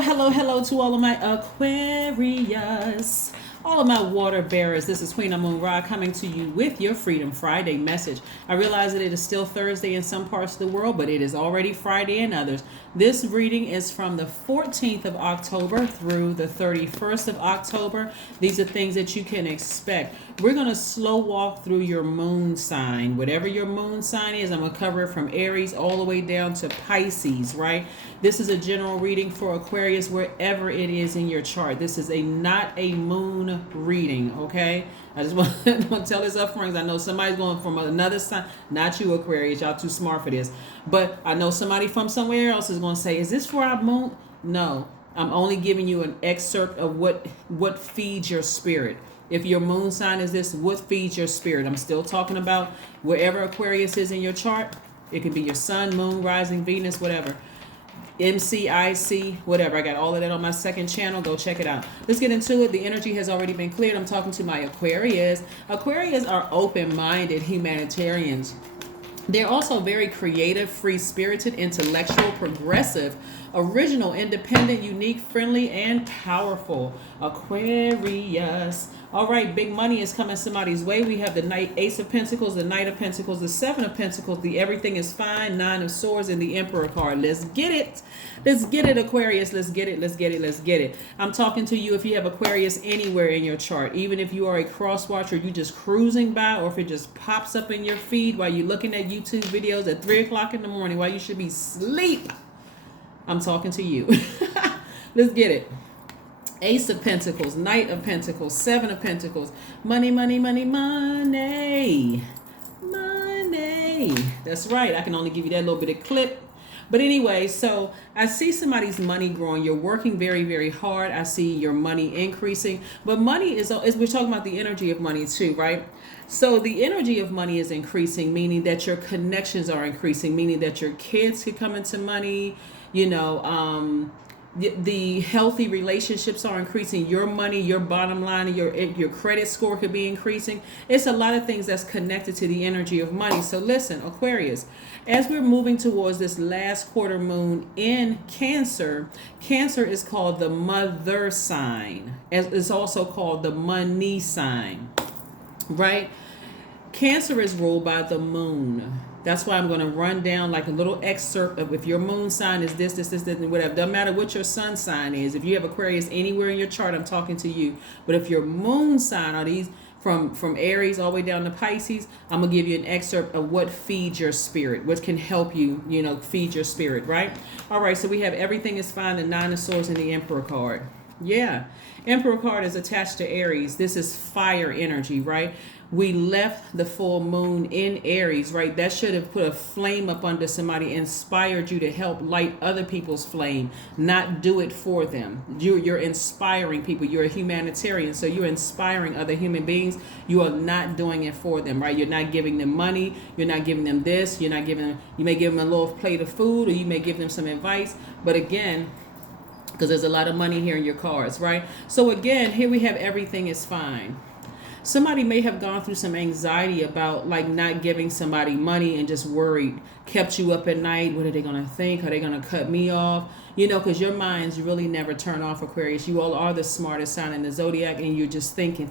Hello to all of my Aquarius, all of my water bearers. This is Queen Amun Ra coming to you with your Freedom Friday message. I realize that it is still Thursday in some parts of the world, but it is already Friday in others. This reading is from the 14th of October through the 31st of October. These are things that you can expect. We're going to slow walk through your moon sign. Whatever your moon sign is, I'm going to cover it from Aries all the way down to Pisces, right? This is a general reading for Aquarius wherever it is in your chart. This is not a moon reading, okay? I just want to tell this up front because I know somebody's going from another sign. Not you, Aquarius. Y'all too smart for this. But I know somebody from somewhere else is going to say, is this for our moon? No. I'm only giving you an excerpt of what feeds your spirit. If your moon sign is this, what feeds your spirit? I'm still talking about wherever Aquarius is in your chart. It could be your sun, moon, rising, Venus, whatever. MCIC, whatever. I got all of that on my second channel. Go check it out. Let's get into it. The energy has already been cleared. I'm talking to my Aquarius. Aquarius are open-minded humanitarians. They're also very creative, free-spirited, intellectual, progressive, original, independent, unique, friendly, and powerful. Aquarius. All right, big money is coming somebody's way. We have the Knight, Ace of Pentacles, the Knight of Pentacles, the Seven of Pentacles, the Everything is Fine, Nine of Swords, and the Emperor card. Let's get it. Let's get it, Aquarius. Let's get it. Let's get it. Let's get it. I'm talking to you if you have Aquarius anywhere in your chart, even if you are a cross watcher, you just cruising by, or if it just pops up in your feed while you're looking at YouTube videos at 3 o'clock in the morning while you should be asleep. I'm talking to you. Let's get it. Ace of Pentacles, Knight of Pentacles, Seven of Pentacles, money, money, money, money, money. That's right. I can only give you that little bit of clip. But anyway, so I see somebody's money growing. You're working very, very hard. I see your money increasing. But money is we're talking about the energy of money too, right? So the energy of money is increasing, meaning that your connections are increasing, meaning that your kids could come into money, the healthy relationships are increasing. Your money, your bottom line, your credit score could be increasing. It's a lot of things that's connected to the energy of money. So listen, Aquarius, as we're moving towards this last quarter moon in Cancer, Cancer is called the mother sign. It's also called the money sign, right? Cancer is ruled by the moon. That's why I'm going to run down like a little excerpt of if your moon sign is this, and whatever. Doesn't matter what your sun sign is. If you have Aquarius anywhere in your chart, I'm talking to you. But if your moon sign are these from Aries all the way down to Pisces, I'm going to give you an excerpt of what feeds your spirit, what can help you, feed your spirit, right? All right, so we have Everything is Fine, the Nine of Swords, and the Emperor card. Yeah, Emperor card is attached to Aries. This is fire energy, right? We left the full moon in Aries, right? That should have put a flame up under somebody, inspired you to help light other people's flame, not do it for them. You're inspiring people. You're a humanitarian, so you're inspiring other human beings. You are not doing it for them, right? You're not giving them money. You're not giving them this. You're not giving them, you may give them a little plate of food, or you may give them some advice. But again, because there's a lot of money here in your cards, right? So again, here we have Everything is Fine. Somebody may have gone through some anxiety about like not giving somebody money and just worried, kept you up at night. What are they going to think? Are they going to cut me off? Because your minds really never turn off, Aquarius. You all are the smartest sign in the Zodiac, and you're just thinking,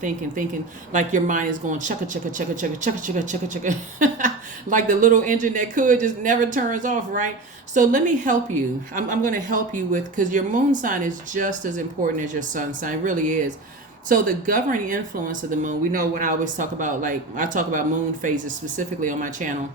like your mind is going chugga, chugga, chugga, chugga, chugga, chugga, chugga, chugga. Like the little engine that could just never turns off, right? So let me help you. I'm going to help you with, because your moon sign is just as important as your sun sign, really is. So the governing influence of the moon, we know when I always talk about, I talk about moon phases specifically on my channel.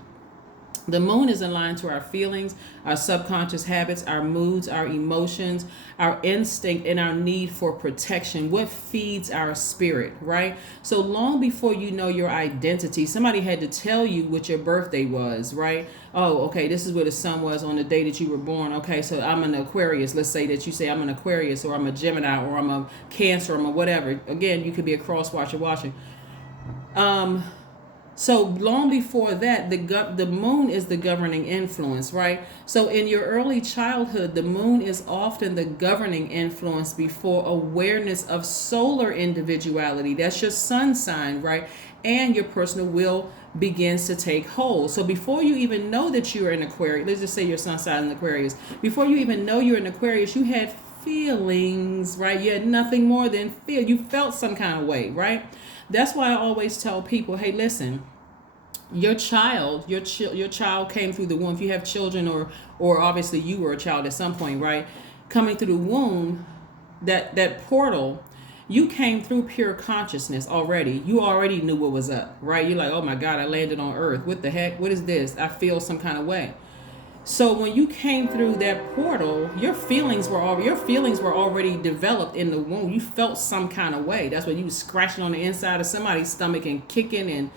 The moon is aligned to our feelings, our subconscious habits, our moods, our emotions, our instinct, and our need for protection. What feeds our spirit, right? So long before you know your identity, somebody had to tell you what your birthday was, right? Oh, okay, this is where the sun was on the day that you were born. Okay, so I'm an Aquarius. Let's say that you say I'm an Aquarius, or I'm a Gemini, or I'm a Cancer, or I'm a whatever. Again, you could be a cross watcher watching. So long before that, the moon is the governing influence, right? So in your early childhood, the moon is often the governing influence before awareness of solar individuality. That's your sun sign, right? And your personal will begins to take hold. So before you even know that you're an Aquarius, let's just say your sun sign in Aquarius, before you even know you're an Aquarius, you had feelings, right? You had nothing more than feel. You felt some kind of way, right? That's why I always tell people, hey, listen, your child, your child came through the womb. If you have children, or obviously you were a child at some point, right? Coming through the womb, that portal, you came through pure consciousness already. You already knew what was up, right? You're like, oh my God, I landed on Earth. What the heck? What is this? I feel some kind of way. So when you came through that portal, your feelings were already developed in the womb. You felt some kind of way. That's when you was scratching on the inside of somebody's stomach and kicking and,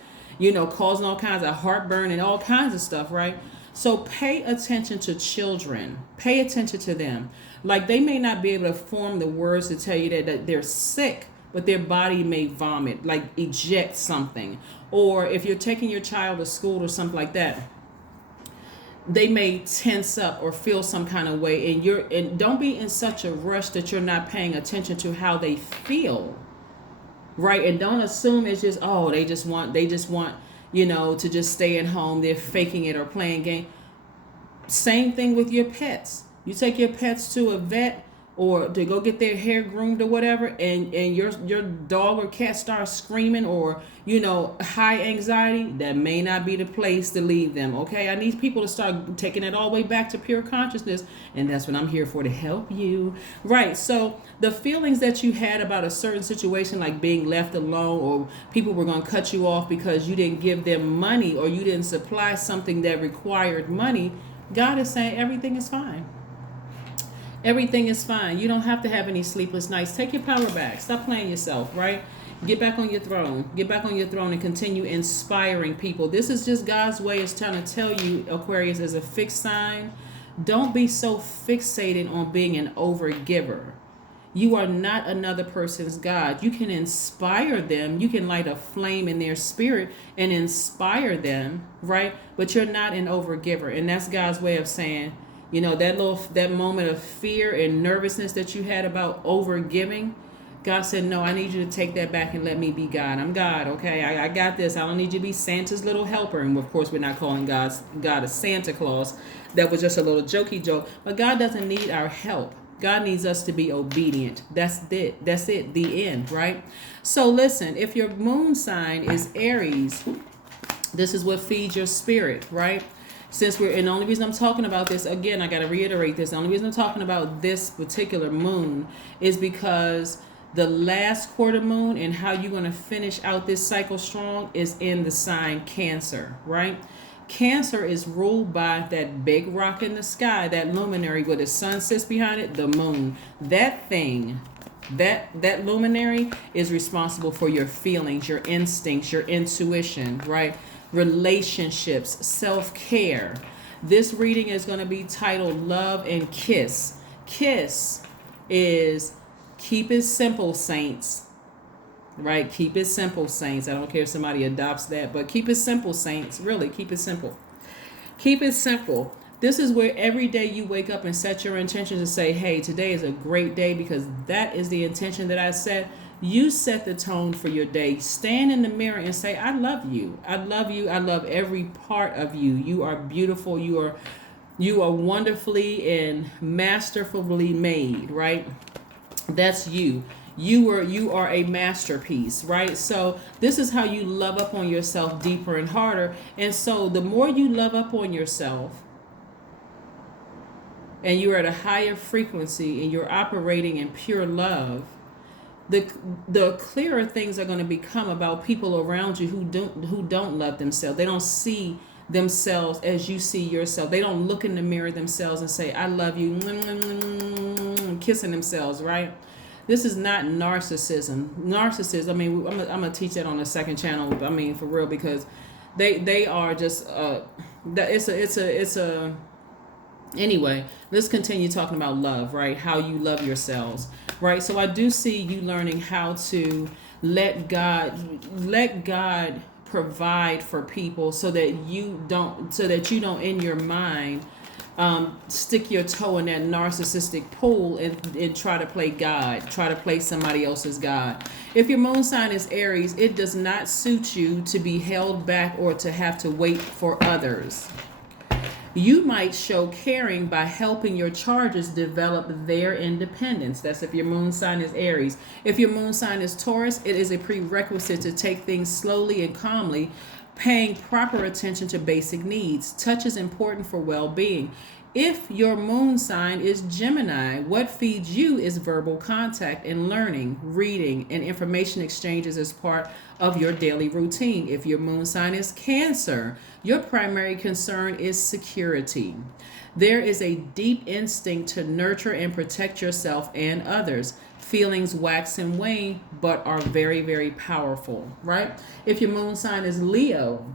causing all kinds of heartburn and all kinds of stuff, right? So pay attention to children. Pay attention to them. Like, they may not be able to form the words to tell you that they're sick, but their body may vomit, like eject something. Or if you're taking your child to school or something like that, they may tense up or feel some kind of way, and don't be in such a rush that you're not paying attention to how they feel, right? And don't assume it's just, oh, they just want to just stay at home, they're faking it or playing game. Same thing with your pets. You take your pets to a vet or to go get their hair groomed or whatever, and your dog or cat starts screaming or high anxiety, that may not be the place to leave them. Okay, I need people to start taking it all the way back to pure consciousness, and that's what I'm here for, to help you. Right. So the feelings that you had about a certain situation, like being left alone, or people were going to cut you off because you didn't give them money or you didn't supply something that required money, God is saying everything is fine. Everything is fine. You don't have to have any sleepless nights. Take your power back. Stop playing yourself, right? Get back on your throne. Get back on your throne and continue inspiring people. This is just God's way of trying to tell you, Aquarius, as a fixed sign, don't be so fixated on being an overgiver. You are not another person's God. You can inspire them. You can light a flame in their spirit and inspire them, right? But you're not an overgiver. And that's God's way of saying, that moment of fear and nervousness that you had about over giving, God said, no, I need you to take that back and let me be God. I'm God, okay? I got this. I don't need you to be Santa's little helper. And of course, we're not calling God a Santa Claus. That was just a little jokey joke. But God doesn't need our help. God needs us to be obedient. That's it. That's it. The end, right? So listen, if your moon sign is Aries, this is what feeds your spirit, right? And the only reason I'm talking about this, again, I got to reiterate this. The only reason I'm talking about this particular moon is because the last quarter moon and how you're going to finish out this cycle strong is in the sign Cancer, right? Cancer is ruled by that big rock in the sky, that luminary where the sun sits behind it, the moon. That thing, that luminary is responsible for your feelings, your instincts, your intuition, right? Relationships, self-care. This reading is going to be titled Love and Kiss. Kiss is keep it simple, saints. Right? Keep it simple, saints. I don't care if somebody adopts that, but keep it simple, saints. Really, keep it simple. Keep it simple. This is where every day you wake up and set your intention to say, hey, today is a great day, because that is the intention that I set. You set the tone for your day. Stand in the mirror and say, I love you. I love you. I love every part of you. You are beautiful. You are wonderfully and masterfully made, right? That's you. You are a masterpiece, right? So this is how you love up on yourself deeper and harder. And so the more you love up on yourself, and you're at a higher frequency and you're operating in pure love, the clearer things are going to become about people around you who don't love themselves. They don't see themselves as you see yourself. They don't look in the mirror themselves and say, I love you, kissing themselves, right? This is not narcissism. Narcissists, I mean, I'm going to teach that on the second channel, I mean, for real, because they are just, anyway, let's continue talking about love, right? How you love yourselves, right? So I do see you learning how to let God provide for people so that you don't in your mind stick your toe in that narcissistic pool and try to play God, try to play somebody else's God. If your moon sign is Aries, it does not suit you to be held back or to have to wait for others. You might show caring by helping your charges develop their independence. That's if your moon sign is Aries. If your moon sign is Taurus, it is a prerequisite to take things slowly and calmly, paying proper attention to basic needs. Touch is important for well-being. If your moon sign is Gemini, what feeds you is verbal contact and learning, reading, and information exchanges as part of your daily routine. If your moon sign is Cancer, your primary concern is security. There is a deep instinct to nurture and protect yourself and others. Feelings wax and wane, but are very, very powerful, right? If your moon sign is Leo,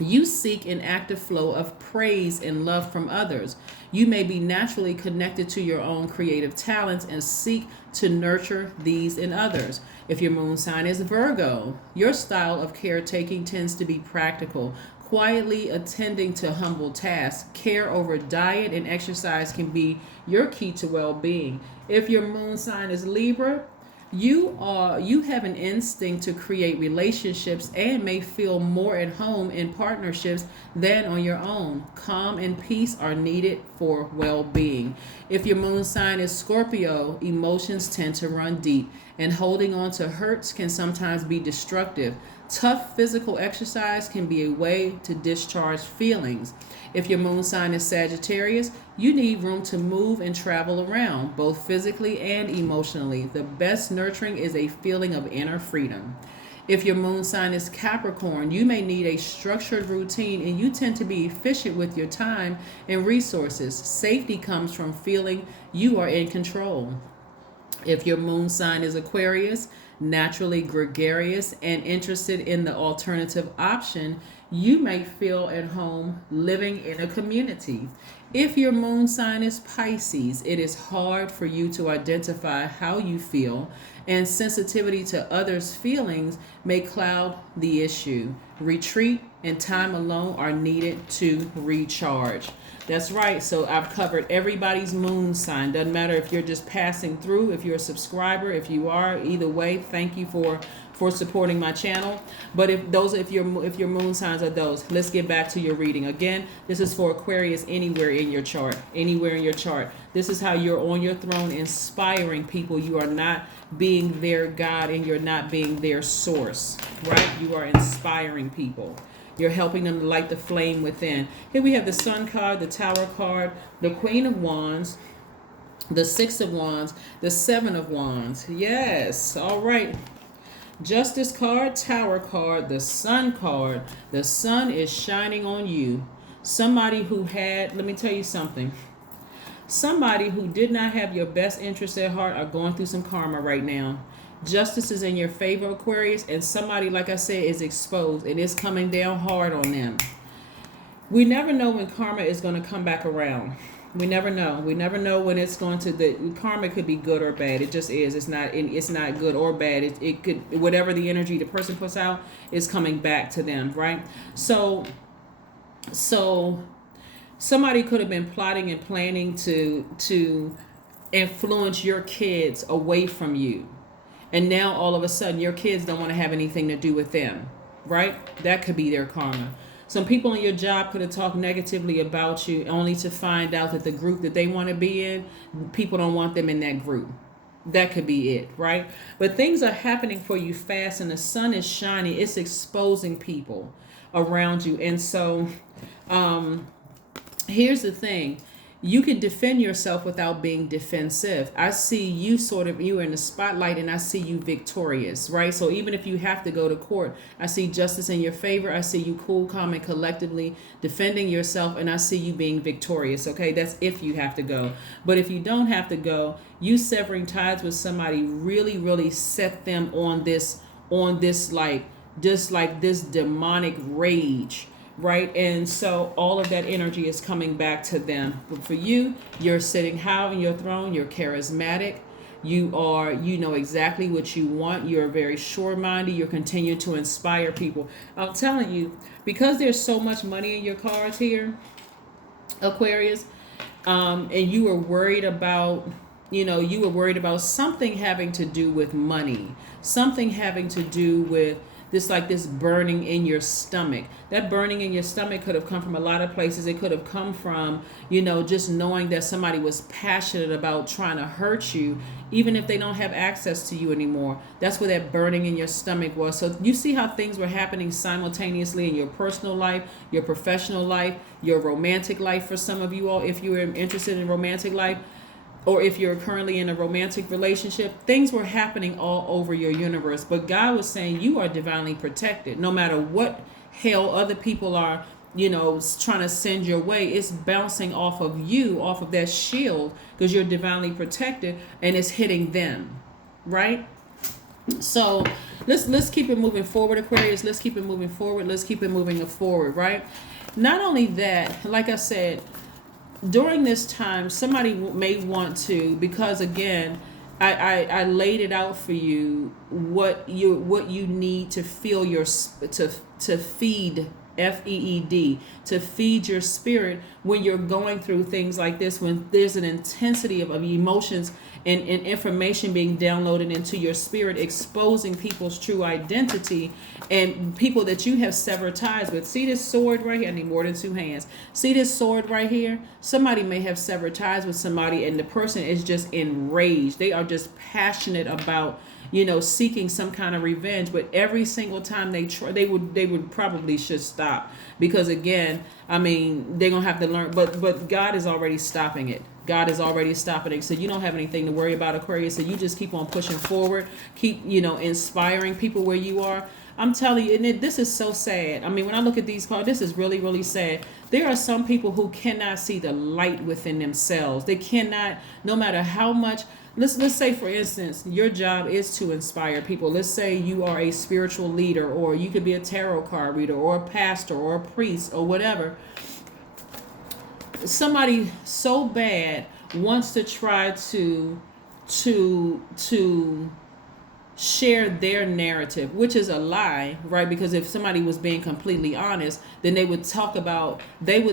you seek an active flow of praise and love from others. You may be naturally connected to your own creative talents and seek to nurture these in others. If your moon sign is Virgo, your style of caretaking tends to be practical, quietly attending to humble tasks. Care over diet and exercise can be your key to well-being. If your moon sign is Libra, you have an instinct to create relationships and may feel more at home in partnerships than on your own. Calm and peace are needed for well-being. If your moon sign is Scorpio, emotions tend to run deep, and holding on to hurts can sometimes be destructive. Tough physical exercise can be a way to discharge feelings. If your moon sign is Sagittarius, you need room to move and travel around, both physically and emotionally. The best nurturing is a feeling of inner freedom. If your moon sign is Capricorn, you may need a structured routine and you tend to be efficient with your time and resources. Safety comes from feeling you are in control. If your moon sign is Aquarius, naturally gregarious and interested in the alternative option, you may feel at home living in a community. If your moon sign is Pisces, it is hard for you to identify how you feel, and sensitivity to others' feelings may cloud the issue. Retreat and time alone are needed to recharge. That's right. So I've covered everybody's moon sign. Doesn't matter if you're just passing through, if you're a subscriber, if you are, either way, thank you for supporting my channel. But if your moon signs are those, let's get back to your reading. Again, this is for Aquarius anywhere in your chart. Anywhere in your chart. This is how you're on your throne inspiring people. You are not being their God and you're not being their source, right? You are inspiring people. You're helping them to light the flame within. Here we have the Sun card, the Tower card, the Queen of Wands, the Six of Wands, the Seven of Wands. Yes. All right. Justice card, Tower card, the Sun card. The sun is shining on you. Somebody who had, let me tell you something. Somebody who did not have your best interest at heart are going through some karma right now. Justice is in your favor, Aquarius, and somebody, like I said, is exposed and it's coming down hard on them. We never know when karma is going to come back around. We never know. We never know when it's going to. The karma could be good or bad. It just is. It's not good or bad. It could, whatever the energy the person puts out is coming back to them, right? So somebody could have been plotting and planning to influence your kids away from you. And now all of a sudden your kids don't want to have anything to do with them, right? That could be their karma. Some people on your job could have talked negatively about you only to find out that the group that they want to be in, people don't want them in that group. That could be it, right? But things are happening for you fast and the sun is shining. It's exposing people around you. And so here's the thing. You can defend yourself without being defensive. I see you you in the spotlight and I see you victorious, right? So even if you have to go to court, I see justice in your favor. I see you cool, calm, and collectively defending yourself, and I see you being victorious, okay? That's if you have to go. But if you don't have to go, you severing ties with somebody really, really set them on this like this demonic rage, right? And so all of that energy is coming back to them. But for you, you're sitting high on your throne. You're charismatic. You know exactly what you want. You're very sure-minded. You're continuing to inspire people. I'm telling you, because there's so much money in your cards here, Aquarius, and you were worried about something having to do with money, something having to do with this burning in your stomach. That burning in your stomach could have come from a lot of places. It could have come from, just knowing that somebody was passionate about trying to hurt you, even if they don't have access to you anymore. That's where that burning in your stomach was. So you see how things were happening simultaneously in your personal life, your professional life, your romantic life for some of you all, if you were interested in romantic life, or if you're currently in a romantic relationship. Things were happening all over your universe. But God was saying you are divinely protected. No matter what hell other people are, trying to send your way, it's bouncing off of you, off of that shield, because you're divinely protected, and it's hitting them, right? So let's keep it moving forward, Aquarius. Let's keep it moving forward. Let's keep it moving forward, right? Not only that, like I said, during this time, somebody may want to, because again, I laid it out for you what you need to feel to feed, FEED, to feed your spirit when you're going through things like this, when there's an intensity of emotions and information being downloaded into your spirit, exposing people's true identity and people that you have severed ties with. See this sword right here? I need more than two hands. See this sword right here? Somebody may have severed ties with somebody, and the person is just enraged. They are just passionate about seeking some kind of revenge, but every single time they try, they would probably should stop, because again, I mean, they're gonna have to learn. But God is already stopping it. God is already stopping it. So you don't have anything to worry about, Aquarius. So you just keep on pushing forward. Keep inspiring people where you are. I'm telling you, and this is so sad. I mean, when I look at these cards, this is really, really sad. There are some people who cannot see the light within themselves. They cannot, no matter how much. Let's say, for instance, your job is to inspire people. Let's say you are a spiritual leader, or you could be a tarot card reader, or a pastor, or a priest, or whatever. Somebody so bad wants to try to share their narrative, which is a lie, right? Because if somebody was being completely honest, then they would talk about their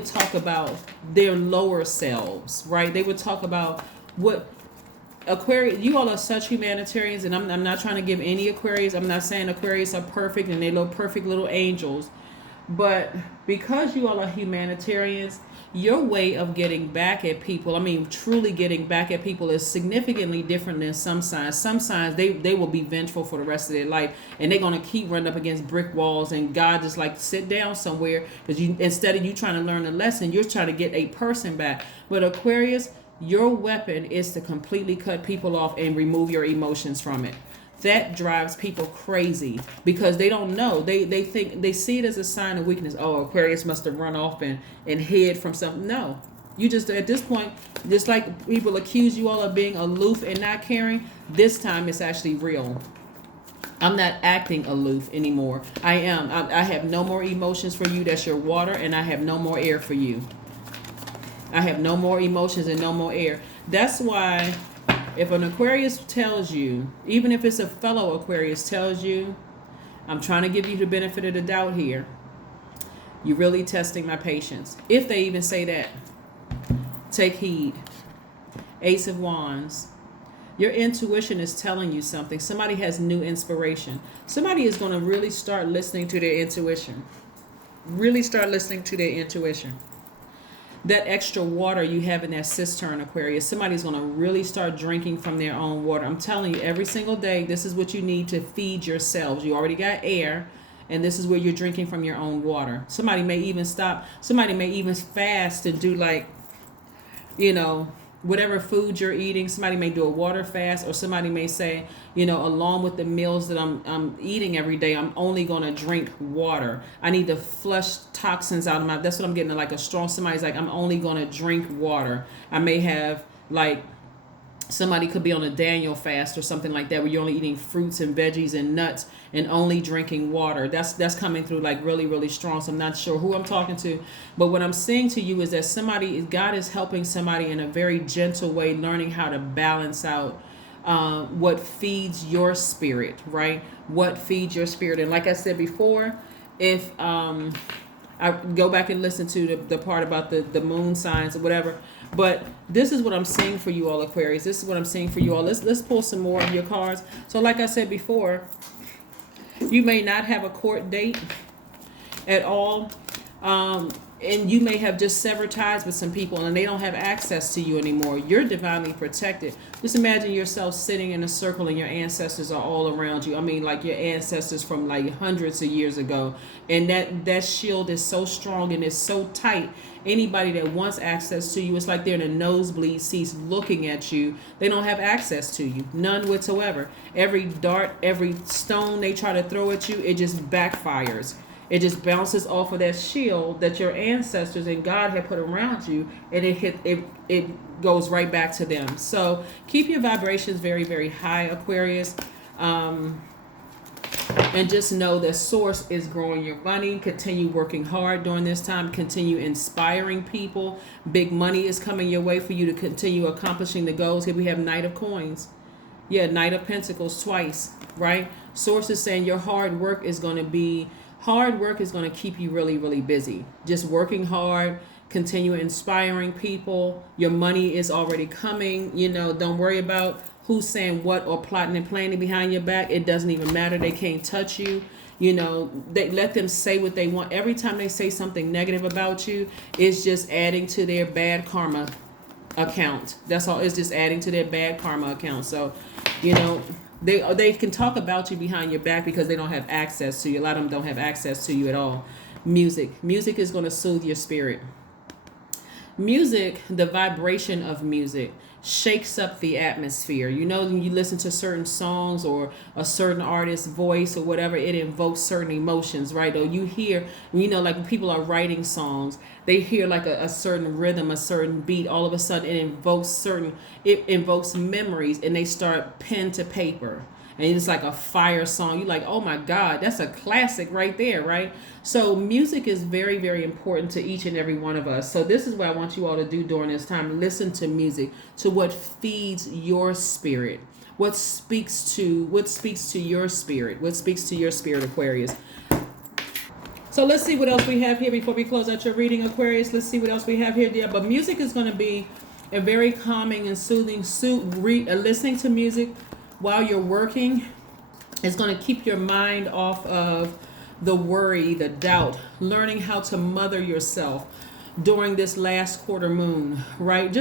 lower selves, right? They would talk about what Aquarius, you all are such humanitarians, and I'm not trying to give any Aquarius. I'm not saying Aquarius are perfect and they look perfect little angels, but because you all are humanitarians, your way of getting back at people, I mean, truly getting back at people, is significantly different than some signs. Some signs, they will be vengeful for the rest of their life, and they're going to keep running up against brick walls, and God just like sit down somewhere, because instead of you trying to learn a lesson, you're trying to get a person back. But Aquarius, your weapon is to completely cut people off and remove your emotions from it. That drives people crazy, because they don't know. They think, they see it as a sign of weakness. Oh, Aquarius must have run off and hid from something. No. You just, at this point, just like people accuse you all of being aloof and not caring, this time it's actually real. I'm not acting aloof anymore. I am. I have no more emotions for you. That's your water. And I have no more air for you. I have no more emotions and no more air. That's why if an Aquarius tells you, even if it's a fellow Aquarius tells you, I'm trying to give you the benefit of the doubt here, you're really testing my patience. If they even say that, take heed. Ace of Wands. Your intuition is telling you something. Somebody has new inspiration. Somebody is going to really start listening to their intuition. Really start listening to their intuition. That extra water you have in that cistern, Aquarius, somebody's going to really start drinking from their own water. I'm telling you, every single day, this is what you need to feed yourselves. You already got air, and this is where you're drinking from your own water. Somebody may even stop. Somebody may even fast and do whatever food you're eating. Somebody may do a water fast, or somebody may say, along with the meals that I'm eating every day, I'm only going to drink water. I need to flush toxins out of my, that's what I'm getting, like a strong, somebody's like, I'm only going to drink water. I may have somebody could be on a Daniel fast or something like that, where you're only eating fruits and veggies and nuts and only drinking water. That's coming through like really, really strong. So I'm not sure who I'm talking to, but what I'm saying to you is that God is helping somebody in a very gentle way, learning how to balance out what feeds your spirit, right? What feeds your spirit. And like I said before, if I go back and listen to the part about the moon signs or whatever. But this is what I'm seeing for you all, Aquarius. This is what I'm seeing for you all. Let's pull some more of your cards. So like I said before, You may not have a court date at all. And you may have just severed ties with some people and they don't have access to you anymore. You're divinely protected. Just imagine yourself sitting in a circle and your ancestors are all around you. I mean, like your ancestors from like hundreds of years ago. And that shield is so strong and it's so tight. Anybody that wants access to you, it's like they're in a nosebleed seats looking at you. They don't have access to you. None whatsoever. Every dart, every stone they try to throw at you, it just backfires. It just bounces off of that shield that your ancestors and God had put around you, and it goes right back to them. So keep your vibrations very, very high, Aquarius. And just know that Source is growing your money. Continue working hard during this time. Continue inspiring people. Big money is coming your way for you to continue accomplishing the goals. Here we have Knight of Coins. Yeah, Knight of Pentacles twice, right? Source is saying your hard work is going to keep you really, really busy. Just working hard, continue inspiring people. Your money is already coming. You know, don't worry about who's saying what or plotting and planning behind your back. It doesn't even matter. They can't touch you. You know, they let them say what they want. Every time they say something negative about you, it's just adding to their bad karma account. That's all. It's just adding to their bad karma account. So, you know, they can talk about you behind your back because they don't have access to you. A lot of them don't have access to you at all. Music is going to soothe your spirit. Music, the vibration of music shakes up the atmosphere. You know, when you listen to certain songs or a certain artist's voice or whatever, it invokes certain emotions, right? Or you hear, you know, like when people are writing songs, they hear like a certain rhythm, a certain beat. All of a sudden it invokes memories, and they start pen to paper. And it's like a fire song. You're like, oh my God, that's a classic right there, right? So music is very, very important to each and every one of us. So this is what I want you all to do during this time. Listen to music, to what feeds your spirit. What speaks to your spirit? What speaks to your spirit, Aquarius? So let's see what else we have here before we close out your reading, Aquarius. Let's see what else we have here. Yeah, but music is going to be a very calming and soothing. Listening to music while you're working is going to keep your mind off of the worry, the doubt, learning how to mother yourself during this last quarter moon, right?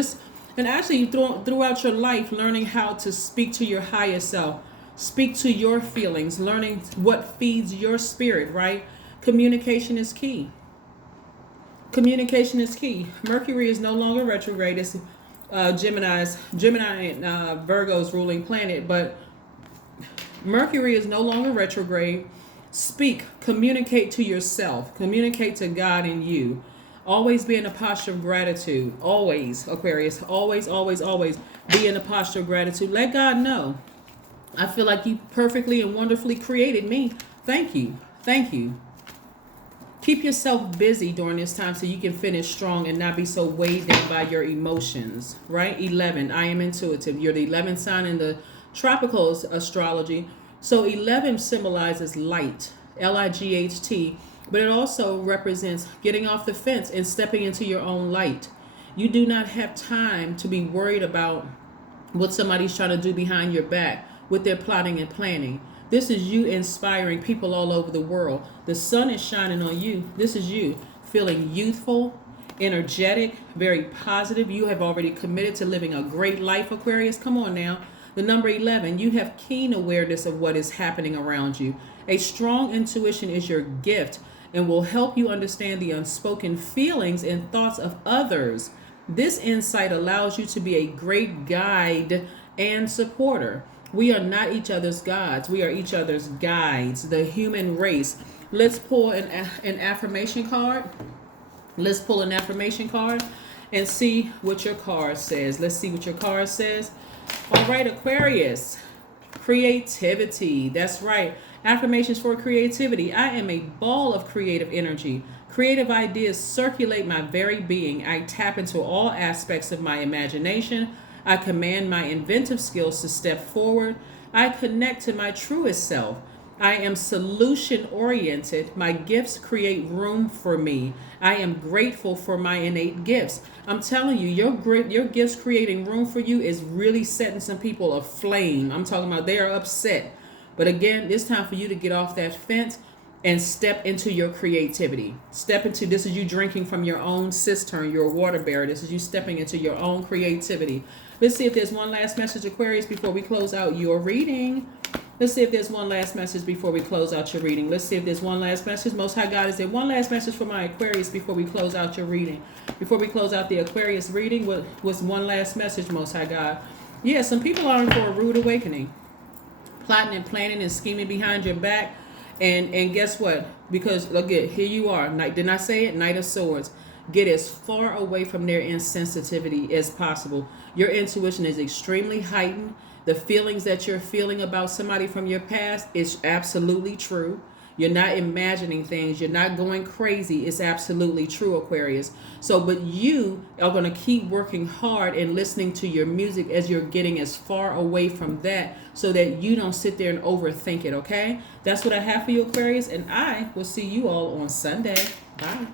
And actually throughout your life, learning how to speak to your higher self, speak to your feelings, learning what feeds your spirit, right? Communication is key. Communication is key. Mercury is no longer retrograde. It's Gemini and Virgo's ruling planet, but Mercury is no longer retrograde. Speak, communicate to yourself, communicate to God and you. Always be in a posture of gratitude. Always, Aquarius, always, always, always be in a posture of gratitude. Let God know, I feel like you perfectly and wonderfully created me. Thank you. Thank you. Keep yourself busy during this time so you can finish strong and not be so weighed down by your emotions, right? 11, I am intuitive. You're the 11th sign in the tropical astrology. So 11 symbolizes light, Light, but it also represents getting off the fence and stepping into your own light. You do not have time to be worried about what somebody's trying to do behind your back, what they're plotting and planning. This is you inspiring people all over the world. The sun is shining on you. This is you feeling youthful, energetic, very positive. You have already committed to living a great life, Aquarius. Come on now. The number 11, you have keen awareness of what is happening around you. A strong intuition is your gift and will help you understand the unspoken feelings and thoughts of others. This insight allows you to be a great guide and supporter. We are not each other's gods. We are each other's guides, the human race. Let's pull an affirmation card. Let's pull an affirmation card and see what your card says. Let's see what your card says. All right, Aquarius. Creativity. That's right. Affirmations for creativity. I am a ball of creative energy. Creative ideas circulate my very being. I tap into all aspects of my imagination. I command my inventive skills to step forward. I connect to my truest self. I am solution oriented. My gifts create room for me. I am grateful for my innate gifts. I'm telling you, your gifts creating room for you is really setting some people aflame. I'm talking about they are upset But again, it's time for you to get off that fence and step into your creativity. Step into, this is you drinking from your own cistern, your water bearer. This is you stepping into your own creativity. Let's see if there's one last message, Aquarius, before we close out your reading. Let's see if there's one last message before we close out your reading. Let's see if there's one last message. Most High God, is there one last message for my Aquarius before we close out your reading? Before we close out the Aquarius reading, what was one last message, Most High God? Yeah, some people are in for a rude awakening. Plotting and planning and scheming behind your back. And guess what? Because, look, here you are. Didn't I say it? Knight of Swords. Get as far away from their insensitivity as possible. Your intuition is extremely heightened. The feelings that you're feeling about somebody from your past is absolutely true. You're not imagining things. You're not going crazy. It's absolutely true, Aquarius. So, but you are going to keep working hard and listening to your music as you're getting as far away from that so that you don't sit there and overthink it, okay? That's what I have for you, Aquarius, and I will see you all on Sunday. Bye.